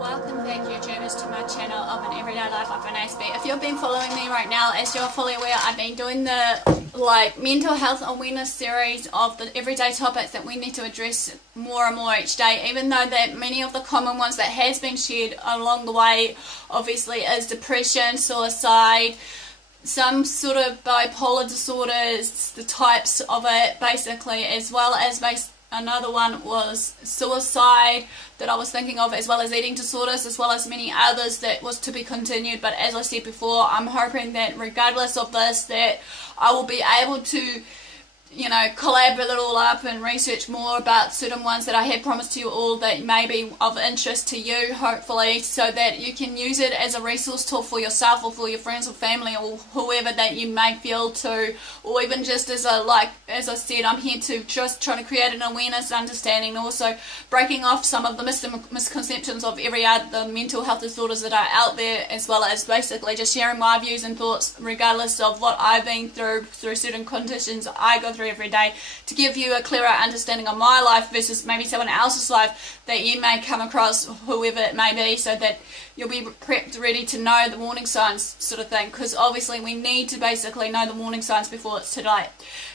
Welcome back, YouTubers, to my channel of An Everyday Life of an Aspie. If you've been following me right now, as you're fully aware, I've been doing the mental health awareness series of the everyday topics that we need to address more and more each day, even though that many of the common ones that has been shared along the way obviously is depression, suicide, some sort of bipolar disorders, the types of it basically, as well as another one was suicide that I was thinking of, as well as eating disorders, as well as many others that was to be continued. But as I said before, I'm hoping that regardless of this, that I will be able to, collaborate it all up and research more about certain ones that I have promised to you all that may be of interest to you, hopefully, so that you can use it as a resource tool for yourself or for your friends or family or whoever that you may feel to, or even just as as I said, I'm here to just try to create an awareness, understanding, also breaking off some of the misconceptions of every other mental health disorders that are out there, as well as basically just sharing my views and thoughts regardless of what I've been through certain conditions I go through every day, to give you a clearer understanding of my life versus maybe someone else's life that you may come across, whoever it may be, so that you'll be prepped, ready to know the warning signs sort of thing, because obviously we need to basically know the warning signs before it's too late.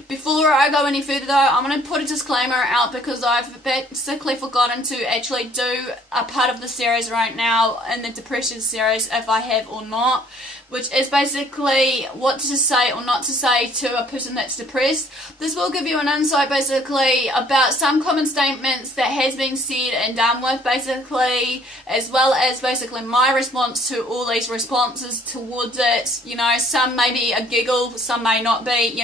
Before I go any further though, I'm going to put a disclaimer out because I've basically forgotten to actually do a part of the series right now in the depression series, if I have or not, which is basically what to say or not to say to a person that's depressed. This will give you an insight basically about some common statements that has been said and done with basically, as well as basically my response to all these responses towards it. Some may be a giggle, some may not be,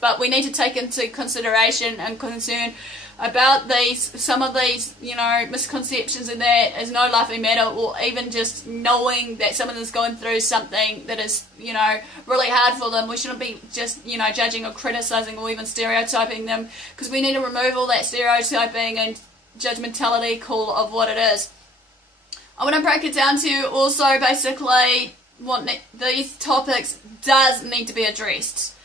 but we need to take into consideration and concern about some of these, misconceptions, and that is no laughing matter, or even just knowing that someone is going through something that is, really hard for them. We shouldn't be just, judging or criticizing or even stereotyping them, because we need to remove all that stereotyping and judgmentality call of what it is. I want to break it down to also basically what these topics does need to be addressed.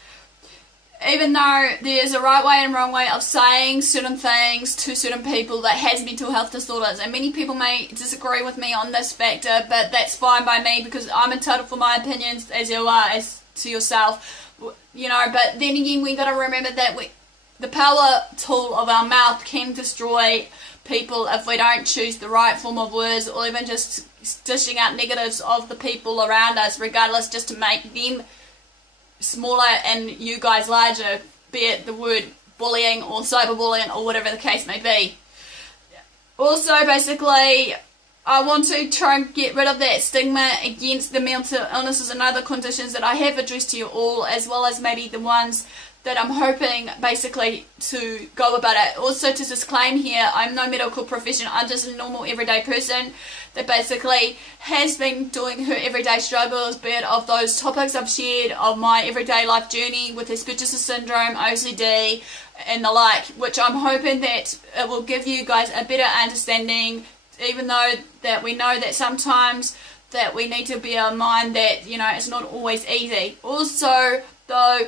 Even though there's a right way and wrong way of saying certain things to certain people that has mental health disorders, and many people may disagree with me on this factor, but that's fine by me because I'm entitled for my opinions as you are as to yourself, but then again we got to remember that the power tool of our mouth can destroy people if we don't choose the right form of words, or even just dishing out negatives of the people around us, regardless, just to make them smaller and you guys larger, be it the word bullying or cyberbullying or whatever the case may be. Also, basically, I want to try and get rid of that stigma against the mental illnesses and other conditions that I have addressed to you all, as well as maybe the ones that I'm hoping basically to go about it. Also, to disclaim here, I'm no medical professional, I'm just a normal everyday person that basically has been doing her everyday struggles, be it of those topics I've shared of my everyday life journey with Asperger's syndrome, OCD and the like, which I'm hoping that it will give you guys a better understanding, even though that we know that sometimes that we need to bear in mind that, it's not always easy. Also, though,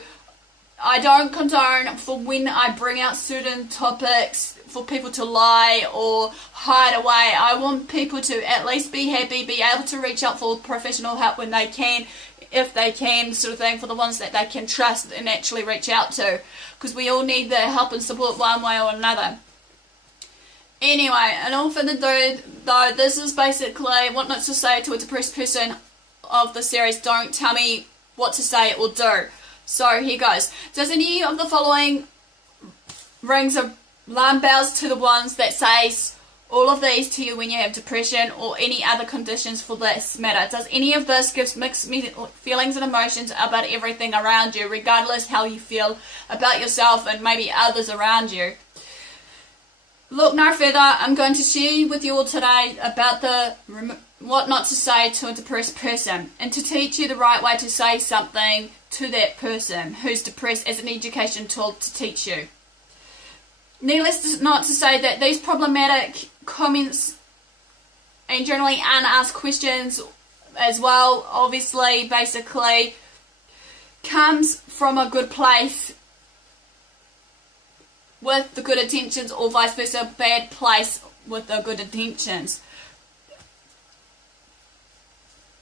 I don't condone for when I bring out certain topics for people to lie or hide away. I want people to at least be happy, be able to reach out for professional help when they can, if they can, sort of thing, for the ones that they can trust and actually reach out to, because we all need the help and support one way or another. Anyway, and all for the ado, though, this is basically what not to say to a depressed person of the series. Don't tell me what to say or do. So here goes. Does any of the following rings alarm bells to the ones that says all of these to you when you have depression or any other conditions for this matter? Does any of this give mixed feelings and emotions about everything around you, regardless how you feel about yourself and maybe others around you? Look no further. I'm going to share with you all today about what not to say to a depressed person, and to teach you the right way to say something to that person who's depressed as an education tool to teach you. Needless not to say that these problematic comments and generally unasked questions as well, obviously, basically, comes from a good place with the good intentions, or vice versa, bad place with the good intentions.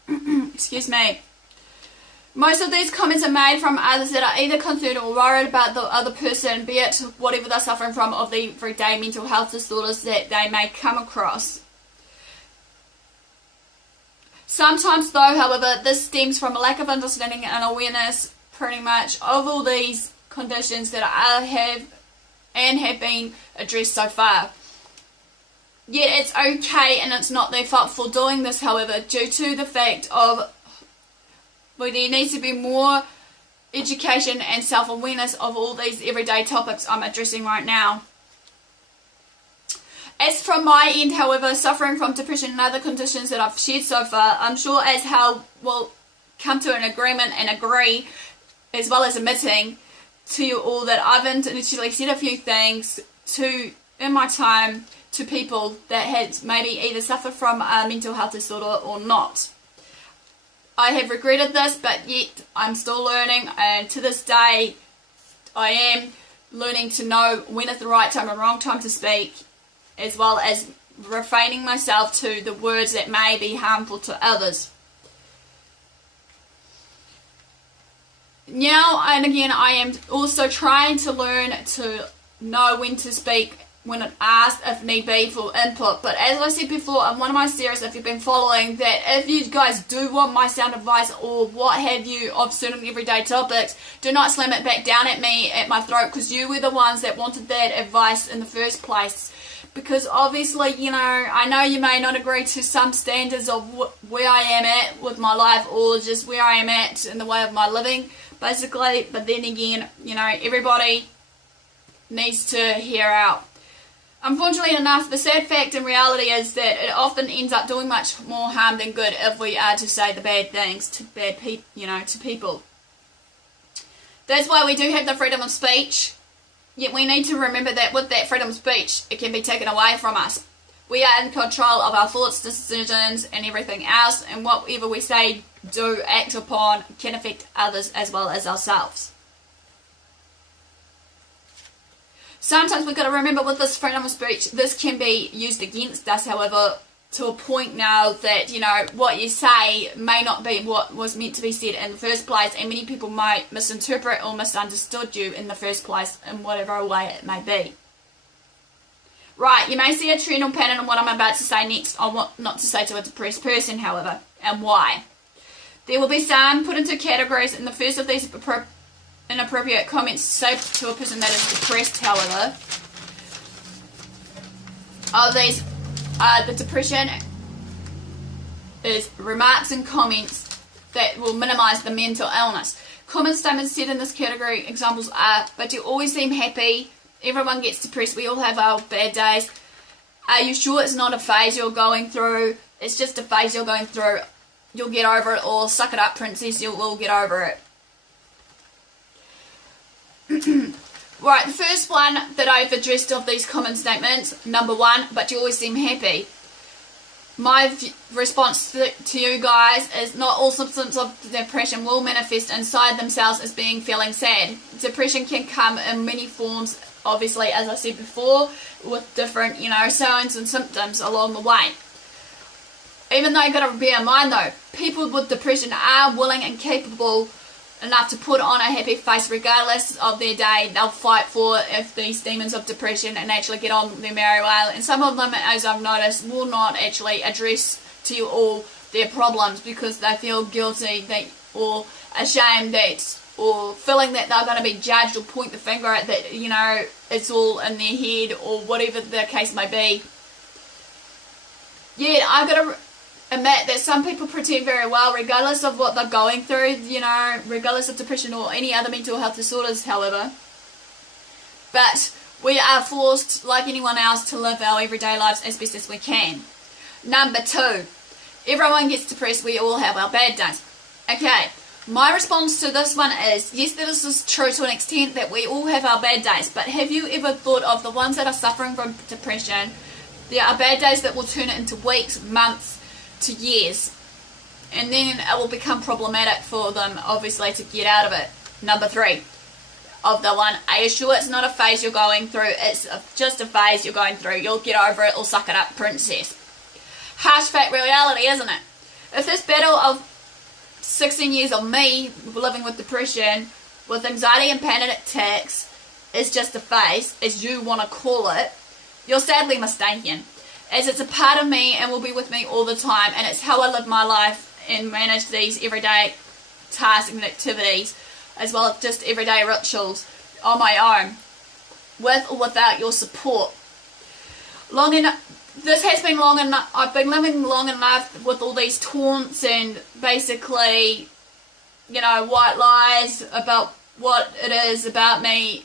excuse me. Most of these comments are made from others that are either concerned or worried about the other person, be it whatever they're suffering from of the everyday mental health disorders that they may come across. Sometimes though, however, this stems from a lack of understanding and awareness pretty much of all these conditions that have been addressed so far. Yet it's okay and it's not their fault for doing this, however, due to the fact of there needs to be more education and self-awareness of all these everyday topics I'm addressing right now. As from my end, however, suffering from depression and other conditions that I've shared so far, I'm sure as how we'll come to an agreement and agree, as well as admitting to you all that I've initially said a few things in my time to people that had maybe either suffered from a mental health disorder or not. I have regretted this, but yet I'm still learning, and to this day I am learning to know when is the right time and wrong time to speak, as well as refraining myself to the words that may be harmful to others. Now and again, I am also trying to learn to know when to speak when asked, if need be, for input. But as I said before in one of my series, if you've been following, that if you guys do want my sound advice or what have you of certain everyday topics, do not slam it back down at me, at my throat, because you were the ones that wanted that advice in the first place. Because obviously, you know, I know you may not agree to some standards of where I am at with my life, or just where I am at in the way of my living, basically. But then again, you know, everybody needs to hear out. Unfortunately enough, the sad fact and reality is that it often ends up doing much more harm than good if we are to say the bad things to to people. That's why we do have the freedom of speech. Yet we need to remember that with that freedom of speech, it can be taken away from us. We are in control of our thoughts, decisions, and everything else, and whatever we say, do, act upon can affect others as well as ourselves. Sometimes we've got to remember with this freedom of speech, this can be used against us, however, to a point now that, you know, what you say may not be what was meant to be said in the first place, and many people might misinterpret or misunderstood you in the first place in whatever way it may be. Right, you may see a trend or pattern in what I'm about to say next on what not to say to a depressed person, however, and why. There will be some put into categories, and the first of these inappropriate comments say to a person that is depressed, however, of these the depression is remarks and comments that will minimize the mental illness. Common statements said in this category examples are, but you always seem happy, everyone gets depressed, we all have our bad days, are you sure it's not a phase you're going through, it's just a phase you're going through, you'll get over it, or suck it up princess, you'll all get over it. Right, the first one that I've addressed of these common statements, number one, but you always seem happy. My response to you guys is not all symptoms of depression will manifest inside themselves as feeling sad. Depression can come in many forms, obviously, as I said before, with different, signs and symptoms along the way. Even though you've got to bear in mind though, people with depression are willing and capable enough to put on a happy face regardless of their day. They'll fight for these demons of depression and actually get on their merry way, and some of them, as I've noticed, will not actually address to you all their problems because they feel guilty or ashamed or feeling that they're going to be judged or point the finger at that, it's all in their head or whatever the case may be. Yeah, I've got to admit that some people pretend very well regardless of what they're going through, regardless of depression or any other mental health disorders, however. But we are forced, like anyone else, to live our everyday lives as best as we can. Number two, everyone gets depressed, we all have our bad days. Okay, my response to this one is, yes, this is true to an extent that we all have our bad days, but have you ever thought of the ones that are suffering from depression? There are bad days that will turn it into weeks, months, to years, and then it will become problematic for them, obviously, to get out of it. Number three of the one, are you sure it's not a phase you're going through? It's just a phase you're going through. You'll get over it or suck it up, princess. Harsh fact reality, isn't it? If this battle of 16 years of me living with depression, with anxiety and panic attacks, is just a phase, as you want to call it, you're sadly mistaken, as it's a part of me and will be with me all the time, and it's how I live my life and manage these everyday tasks and activities, as well as just everyday rituals on my own, with or without your support. This has been long enough. I've been living long enough with all these taunts and basically, white lies about what it is about me,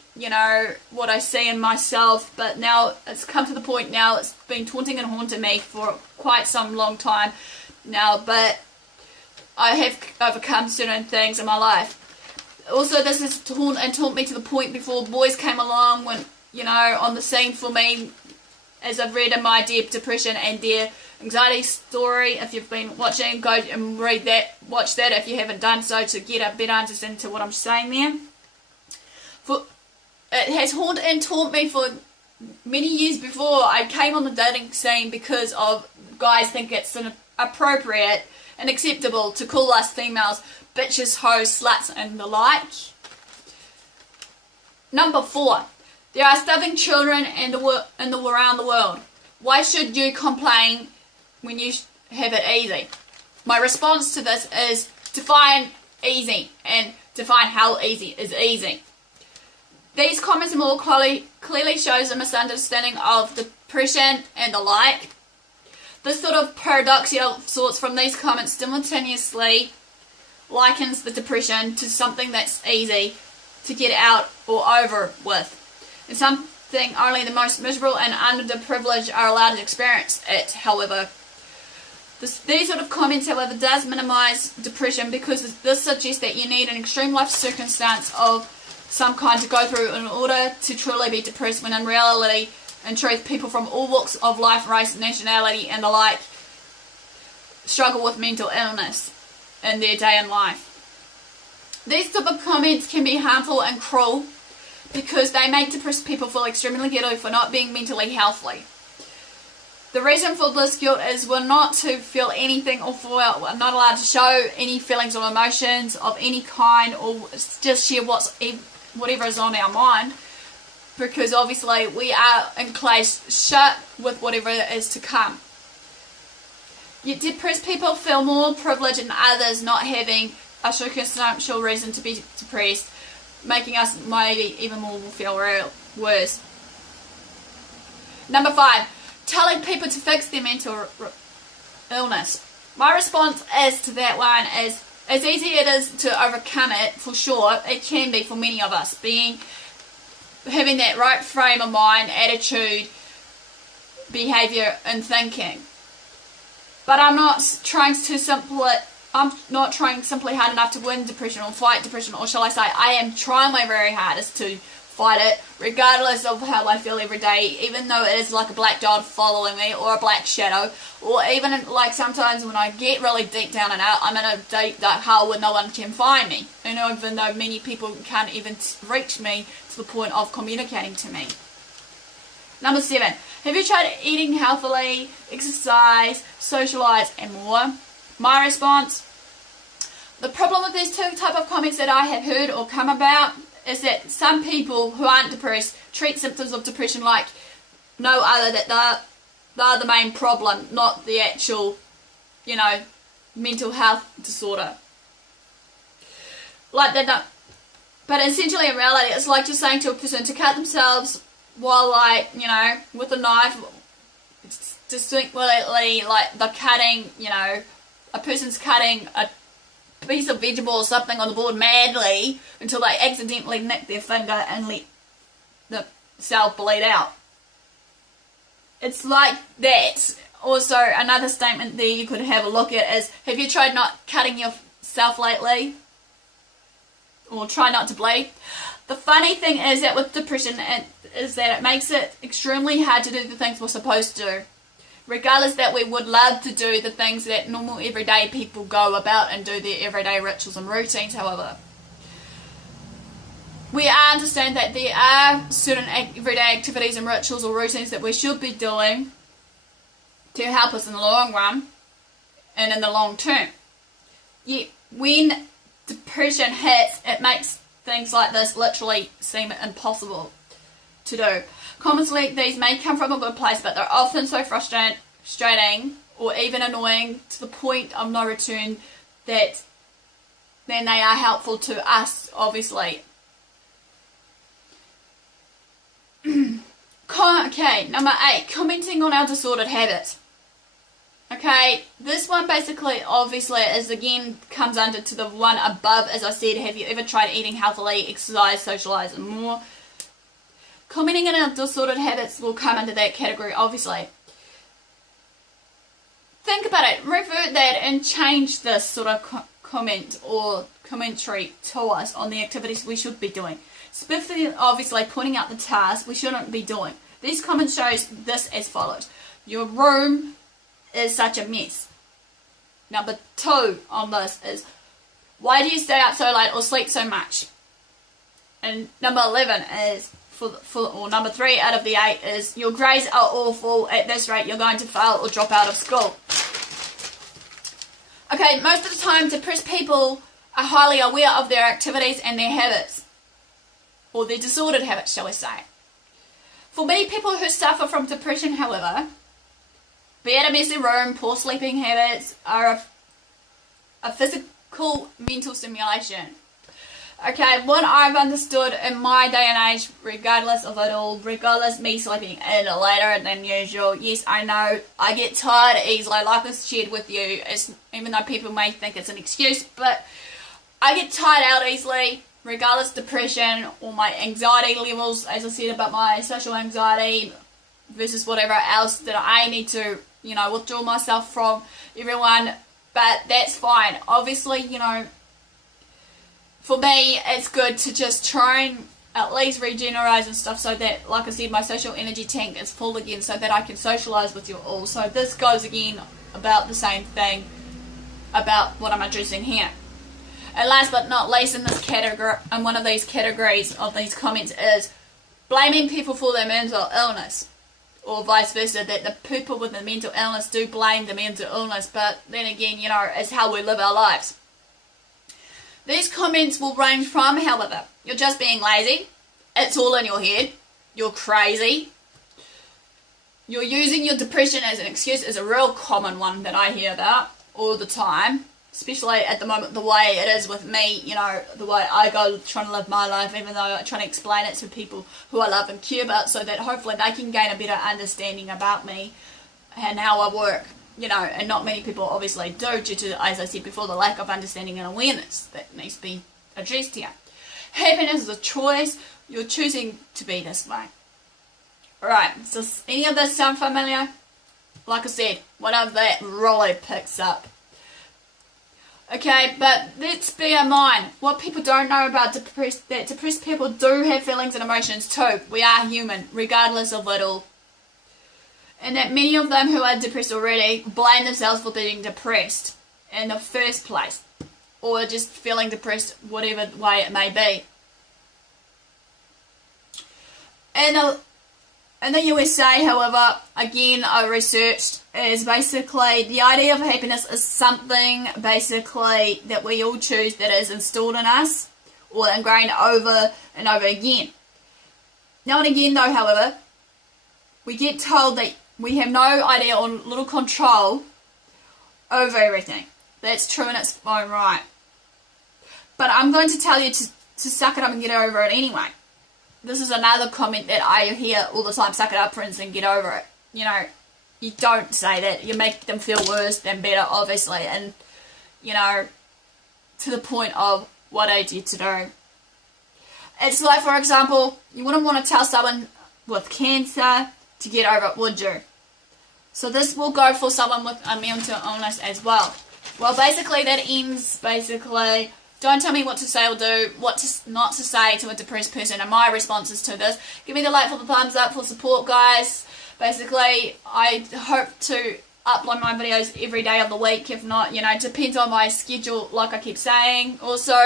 what I see in myself. But now it's come to the point now, it's been taunting and haunting me for quite some long time now, but I have overcome certain things in my life. Also, this has taunt me to the point before boys came along, when, on the scene for me, as I've read in my Dear Depression and Dear Anxiety story. If you've been watching, go and watch that if you haven't done so, to get a better understanding to what I'm saying there. It has haunted and taunt me for many years before I came on the dating scene, because of guys think it's appropriate and acceptable to call us females bitches, hoes, sluts, and the like. Number 4. There are starving children around the world. Why should you complain when you have it easy? My response to this is define easy, and define how easy is easy. These comments more clearly shows a misunderstanding of depression and the like. This sort of paradoxical sorts from these comments simultaneously likens the depression to something that's easy to get out or over with, and something only the most miserable and underprivileged are allowed to experience it. However, these sort of comments, however, does minimize depression, because this suggests that you need an extreme life circumstance of some kind to go through in order to truly be depressed, when in reality, in truth, people from all walks of life, race, nationality, and the like struggle with mental illness in their day in life. These type of comments can be harmful and cruel, because they make depressed people feel extremely guilty for not being mentally healthy. The reason for this guilt is we're not to feel anything, or we're not allowed to show any feelings or emotions of any kind, or just share whatever is on our mind, because obviously we are enclosed shut with whatever is to come. Yet depressed people feel more privileged than others not having a circumstantial reason to be depressed, making us maybe even more feel worse. Number 5, telling people to fix their mental illness. My response is to that one is, as easy it is to overcome it, for sure, it can be for many of us, having that right frame of mind, attitude, behaviour and thinking. But I'm not trying simply hard enough to win depression or fight depression, or shall I say, I am trying my very hardest to fight it, regardless of how I feel every day, even though it is like a black dog following me, or a black shadow, or even like sometimes when I get really deep down and out, I'm in a deep dark hole where no one can find me, even though many people can't even reach me to the point of communicating to me. Number 7, have you tried eating healthily, exercise, socialise and more? My response, the problem with these two type of comments that I have heard or come about is that some people who aren't depressed treat symptoms of depression like no other, that they're the main problem, not the actual, mental health disorder. Like they're not, but essentially in reality it's like just saying to a person to cut themselves while with a knife, distinctly like they're cutting, a person's cutting a piece of vegetable or something on the board madly until they accidentally nick their finger and let the cell bleed out. It's like that. Also, another statement there you could have a look at is, have you tried not cutting yourself lately? Or try not to bleed? The funny thing is that with depression is that it makes it extremely hard to do the things we're supposed to do. Regardless that we would love to do the things that normal everyday people go about and do their everyday rituals and routines, however. We understand that there are certain everyday activities and rituals or routines that we should be doing to help us in the long run and in the long term. Yet when depression hits, it makes things like this literally seem impossible to do. Comments like these may come from a good place, but they're often so frustrating or even annoying to the point of no return that then they are helpful to us, obviously. Okay, number 8, commenting on our disordered habits. Okay, this one basically, obviously, is again, comes under to the one above, as I said, have you ever tried eating healthily, exercise, socialise and more? Commenting on our disordered habits will come under that category, obviously. Think about it, revert that and change this sort of comment or commentary to us on the activities we should be doing. Specifically, obviously, pointing out the tasks we shouldn't be doing. This comment shows this as follows. Your room is such a mess. Number 2 on this is, why do you stay up so late or sleep so much? And number 11 is, or number 3 out of the 8 is, your grades are awful. At this rate, you're going to fail or drop out of school. Okay, most of the time, depressed people are highly aware of their activities and their habits. Or their disordered habits, shall we say. For me, people who suffer from depression, however, be it a messy room, poor sleeping habits, are a physical mental stimulation. Okay, what I've understood in my day and age, regardless of it all, regardless me sleeping in later than usual, yes, I know I get tired easily, like I shared with you, even though people may think it's an excuse, but I get tired out easily, regardless depression or my anxiety levels, as I said about my social anxiety versus whatever else that I need to, withdraw myself from everyone, but that's fine. Obviously, for me, it's good to just try and at least regenerate and stuff so that, like I said, my social energy tank is full again so that I can socialise with you all. So this goes again about the same thing about what I'm addressing here. And last but not least in this category, in one of these categories of these comments is blaming people for their mental illness. Or vice versa, that the people with the mental illness do blame the mental illness, but then again, it's how we live our lives. These comments will range from, however, you're just being lazy, it's all in your head, you're crazy, you're using your depression as an excuse, is a real common one that I hear about all the time, especially at the moment, the way it is with me, the way I go trying to live my life, even though I'm trying to explain it to people who I love and care about so that hopefully they can gain a better understanding about me and how I work, and not many people obviously do due to, as I said before, the lack of understanding and awareness that needs to be addressed here. Happiness is a choice. You're choosing to be this way. Alright, so any of this sound familiar? Like I said, one of that really picks up. Okay, but let's bear in mind, what people don't know about depressed people do have feelings and emotions too. We are human, regardless of it all. And that many of them who are depressed already blame themselves for being depressed in the first place. Or just feeling depressed, whatever way it may be. In the USA, however, again, I researched, is basically the idea of happiness is something basically that we all choose that is installed in us or ingrained over and over again. Now and again, though, however, we get told that we have no idea or little control over everything. That's true in its own right. But I'm going to tell you to suck it up and get over it anyway. This is another comment that I hear all the time, suck it up, friends, and get over it. You don't say that. You make them feel worse than better, obviously. And, to the point of what I did to do. It's like, for example, you wouldn't want to tell someone with cancer to get over it, would you? So this will go for someone with a mental illness as well. Well, basically, that ends, don't tell me what to say or do, what not to say to a depressed person. And my responses to this, give me the like for the thumbs up for support, guys. Basically, I hope to upload my videos every day of the week. If not, you know, it depends on my schedule, like I keep saying. Also,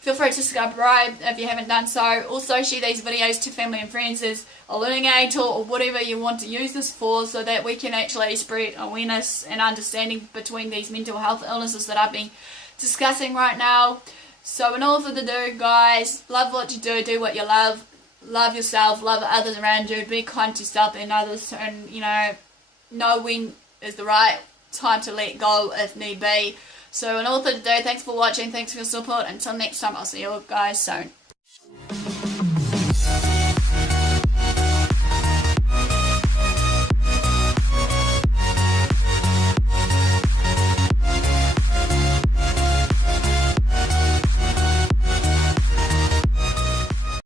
feel free to subscribe if you haven't done so. Also, share these videos to family and friends as a learning aid tool or whatever you want to use this for, so that we can actually spread awareness and understanding between these mental health illnesses that I've been discussing right now. So in all further ado, guys, love what you do what you love yourself, love others around you, be kind to yourself and others, and you know when is the right time to let go if need be. So in all further ado, thanks for watching, thanks for your support. Until next time, I'll see you guys soon.